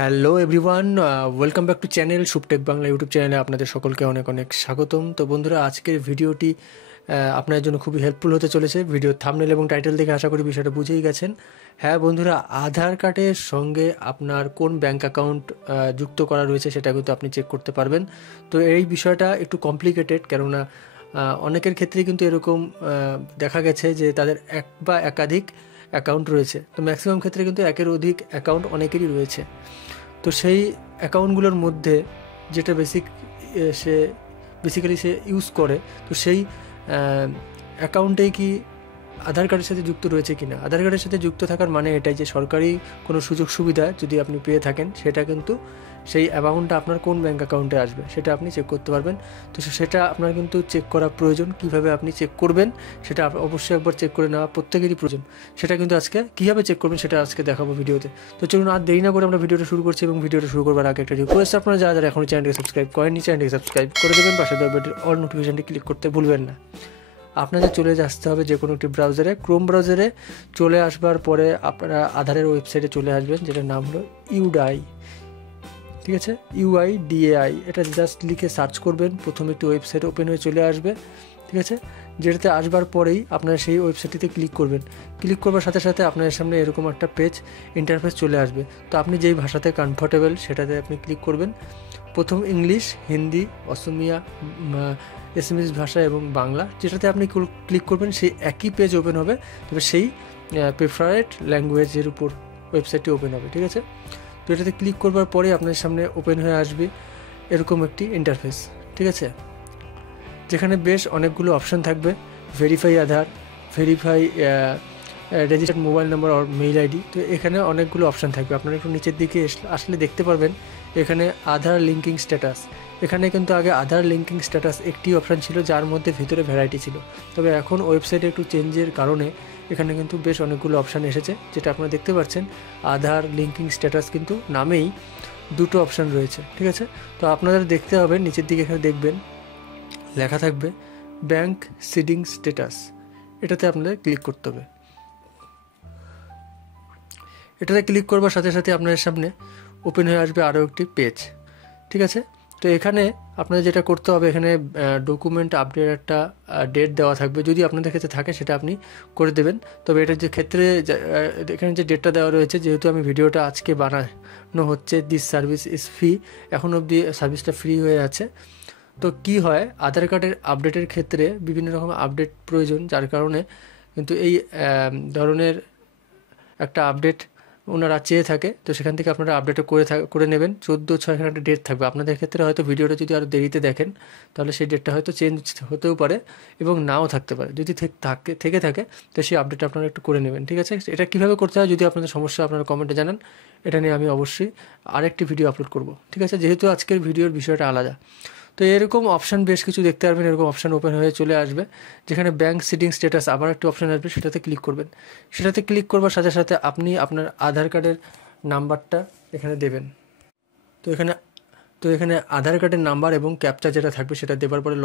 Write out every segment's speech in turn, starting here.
Hello everyone, welcome back to channel Shubho tech Bangla YouTube চ্যানেলে আপনাদের সকলকে অনেক অনেক স্বাগতম। তো বন্ধুরা, আজকের ভিডিওটি আপনাদের জন্য খুবই হেল্পফুল হতে চলেছে। ভিডিওর থাম্বনেল এবং টাইটেল দেখে আশা করি বিষয়টা বুঝেই গেছেন। হ্যাঁ বন্ধুরা, আধার কার্ডের সঙ্গে আপনার কোন ব্যাঙ্ক অ্যাকাউন্ট যুক্ত করা রয়েছে সেটা কিন্তু আপনি চেক করতে পারবেন। তো এই বিষয়টা একটু কমপ্লিকেটেড, কেননা অনেকের ক্ষেত্রেই কিন্তু এরকম দেখা গেছে যে তাদের এক বা একাধিক অ্যাকাউন্ট রয়েছে। তো ম্যাক্সিমাম ক্ষেত্রে কিন্তু একের অধিক অ্যাকাউন্ট অনেকেরই রয়েছে। তো সেই অ্যাকাউন্টগুলোর মধ্যে যেটা বেসিক্যালি সে ইউজ করে, তো সেই অ্যাকাউন্টেই কি আধার কার্ডের সাথে যুক্ত রয়েছে কি না। আধার কার্ডের সাথে যুক্ত থাকার মানে এটাই যে সরকারি কোনো সুযোগ সুবিধা যদি আপনি পেয়ে থাকেন, সেটা কিন্তু সেই অ্যামাউন্টটা আপনার কোন ব্যাঙ্ক অ্যাকাউন্টে আসবে সেটা আপনি চেক করতে পারবেন। তো সেটা আপনার কিন্তু চেক করা প্রয়োজন। কিভাবে আপনি চেক করবেন সেটা অবশ্যই একবার চেক করে নেওয়া প্রত্যেকেরই প্রয়োজন। সেটা কিন্তু আজকে কীভাবে চেক করবেন সেটা আজকে দেখাবো ভিডিওতে। তো চলুন আর দেরি না করে আমরা ভিডিওটা শুরু করছি। এবং ভিডিওটা শুরু করবার আগে একটা রিকোয়েস্ট, আপনারা যারা এখনও চ্যানেলটিকে সাবস্ক্রাইব করেননি, চ্যানেলটিকে সাবস্ক্রাইব করে দেবেন, পাশে দেওয়া বেলের অল নোটিফিকেশনটি ক্লিক করতে ভুলবেন না। আপনাদের চলে আসতে হবে যে কোনো একটি ব্রাউজারে, ক্রোম ব্রাউজারে চলে আসবার পরে আপনারা আধারের ওয়েবসাইটে চলে আসবেন, যেটার নাম হলো ইউডাই। ঠিক আছে, UIDAI, এটা জাস্ট লিখে সার্চ করবেন, প্রথমে একটি ওয়েবসাইট ওপেন হয়ে চলে আসবে। ঠিক আছে, যেটাতে আসবার পরেই আপনারা সেই ওয়েবসাইটটিতে ক্লিক করবেন। ক্লিক করবার সাথে সাথে আপনার সামনে এরকম একটা ইন্টারফেস চলে আসবে। তো আপনি যেই ভাষাতে কমফোর্টেবল সেটাতে আপনি ক্লিক করবেন। প্রথম ইংলিশ, হিন্দি, অসমিয়া, এসএমএস ভাষা এবং বাংলা, যেটাতে আপনি ক্লিক করবেন সেই একই পেজ ওপেন হবে, তবে সেই প্রেফারেড ল্যাঙ্গুয়েজের উপর ওয়েবসাইটটি ওপেন হবে। ঠিক আছে, তো এটাতে ক্লিক করবার পরে আপনার সামনে ওপেন হয়ে আসবে এরকম একটি ইন্টারফেস। ঠিক আছে, যেখানে বেশ অনেকগুলো অপশান থাকবে, ভেরিফাই আধার, ভেরিফাই রেজিস্টার্ড মোবাইল নাম্বার আর মেইল আইডি। তো এখানে অনেকগুলো অপশান থাকবে। আপনারা একটু নিচের দিকে আসলে দেখতে পারবেন এখানে আধার লিঙ্কিং স্ট্যাটাস। এখানে কিন্তু আগে আধার লিঙ্কিং স্ট্যাটাস একটি অপশান ছিল, যার মধ্যে ভিতরে ভ্যারাইটি ছিল। তবে এখন ওয়েবসাইটে একটু চেঞ্জের কারণে এখানে কিন্তু বেশ অনেকগুলো অপশান এসেছে, যেটা আপনারা দেখতে পাচ্ছেন। আধার লিঙ্কিং স্ট্যাটাস কিন্তু নামেই দুটো অপশান রয়েছে। ঠিক আছে, তো আপনাদের দেখতে হবে নিচের দিকে, এখানে দেখবেন লেখা থাকবে ব্যাঙ্ক সিডিং স্ট্যাটাস। এটাতে আপনাদের ক্লিক করতে হবে। এটাতে ক্লিক করবার সাথে সাথে আপনাদের সামনে ওপেন হয়ে আসবে আরও একটি পেজ। ঠিক আছে, তো এখানে আপনাদের যেটা করতে হবে, এখানে ডকুমেন্ট আপডেট একটা ডেট দেওয়া থাকবে। যদি আপনাদের ক্ষেত্রে থাকে সেটা আপনি করে দেবেন। তবে এটার যে ক্ষেত্রে এখানে যে ডেটটা দেওয়া রয়েছে, যেহেতু আমি ভিডিওটা আজকে বানানো হচ্ছে, দিস সার্ভিস ইজ ফ্রি, এখন অবধি সার্ভিসটা ফ্রি হয়ে আছে। তো কি হয়, আধার কার্ডের আপডেটের ক্ষেত্রে বিভিন্ন রকম আপডেট প্রয়োজন, যার কারণে কিন্তু এই ধরনের একটা আপডেট ওনারা চেয়ে থাকে। তো সেখান থেকে আপনারা আপডেটও করে নেবেন। 14/6 এখানে একটা ডেট থাকবে। আপনাদের ক্ষেত্রে হয়তো ভিডিওটা যদি আরও দেরিতে দেখেন, তাহলে সেই ডেটটা হয়তো চেঞ্জ হতেও পারে এবং নাও থাকতে পারে। যদি থেকে থাকে তো সেই আপডেটটা আপনারা একটু করে নেবেন। ঠিক আছে, এটা কীভাবে করতে হয় যদি আপনাদের সমস্যা আপনারা কমেন্টে জানান, এটা নিয়ে আমি অবশ্যই আরেকটি ভিডিও আপলোড করব। ঠিক আছে, যেহেতু আজকের ভিডিওর বিষয়টা আলাদা। তো এরকম অপশান বেশ কিছু দেখতে পারবেন। এরকম অপশান ওপেন হয়ে চলে আসবে, যেখানে ব্যাঙ্ক সিডিং স্ট্যাটাস আবার একটি অপশান আসবে, সেটাতে ক্লিক করবেন। সেটাতে ক্লিক করবার সাথে সাথে আপনি আপনার আধার কার্ডের নাম্বারটা এখানে দেবেন। তো এখানে আধার কার্ডের নাম্বার এবং ক্যাপচা যেটা থাকবে সেটা দেওয়ার পরে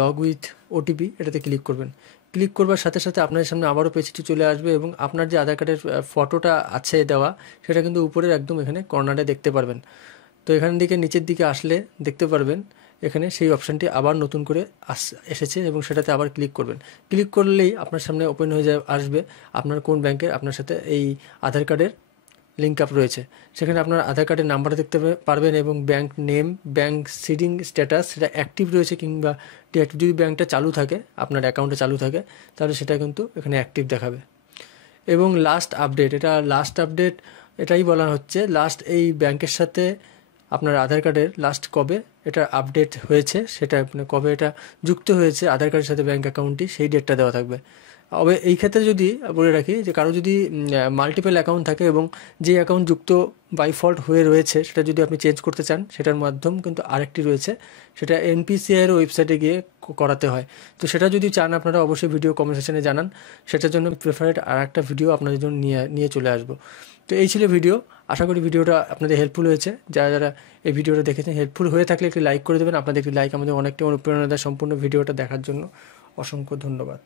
লগ উইথ ওটিপি, এটাতে ক্লিক করবেন। ক্লিক করবার সাথে সাথে আপনার সামনে আবারও পেজটি চলে আসবে এবং আপনার যে আধার কার্ডের ফটোটা আছে দেওয়া, সেটা কিন্তু উপরের একদম এখানে কর্নারে দেখতে পারবেন। তো এখান থেকে নিচের দিকে আসলে দেখতে পারবেন এখানে সেই অপশানটি আবার নতুন করে এসেছে এবং সেটাতে আবার ক্লিক করবেন। ক্লিক করলেই আপনার সামনে ওপেন হয়ে আসবে আপনার কোন ব্যাংকের আপনার সাথে এই আধার কার্ডের লিঙ্ক আপ রয়েছে। সেখানে আপনার আধার কার্ডের নাম্বার দেখতে পারবেন এবং bank name, bank seeding status, সেটা অ্যাক্টিভ রয়েছে কিংবা ডিঅ্যাক্টিভ। যদি ব্যাঙ্কটা চালু থাকে, আপনার অ্যাকাউন্টে চালু থাকে, তাহলে সেটা কিন্তু এখানে অ্যাক্টিভ দেখাবে। এবং লাস্ট আপডেট, এটাই বলা হচ্ছে লাস্ট এই ব্যাংকের সাথে আপনার আধার কার্ডের লাস্ট কবে এটা আপডেট হয়েছে, সেটা কবে এটা যুক্ত হয়েছে আধার কার্ডের সাথে ব্যাঙ্ক অ্যাকাউন্টটি, সেই ডেটটা দেওয়া থাকবে। তবে এই ক্ষেত্রে যদি বলে রাখি যে কারো যদি মাল্টিপল অ্যাকাউন্ট থাকে এবং যে অ্যাকাউন্ট যুক্ত বাই ফল্ট হয়ে রয়েছে, সেটা যদি আপনি চেঞ্জ করতে চান, সেটার মাধ্যম কিন্তু আরেকটি রয়েছে, সেটা NPCI-এর ওয়েবসাইটে গিয়ে করাতে হয়। তো সেটা যদি চান আপনারা অবশ্যই ভিডিও কমেন্ট সেকশনে জানান, সেটার জন্য প্রেফারেড আর একটা ভিডিও আপনাদের জন্য নিয়ে চলে আসবো। তো এই ছিল ভিডিও। আশা করি ভিডিওটা আপনাদের হেল্পফুল হয়েছে। যারা এই ভিডিওটা দেখেছেন, হেল্পফুল হয়ে থাকলে একটি লাইক করে দেবেন। আপনাদের একটি লাইক আমাদের অনেকটা অনুপ্রেরণা দেয় সম্পূর্ণ ভিডিওটা দেখার জন্য। অসংখ্য ধন্যবাদ।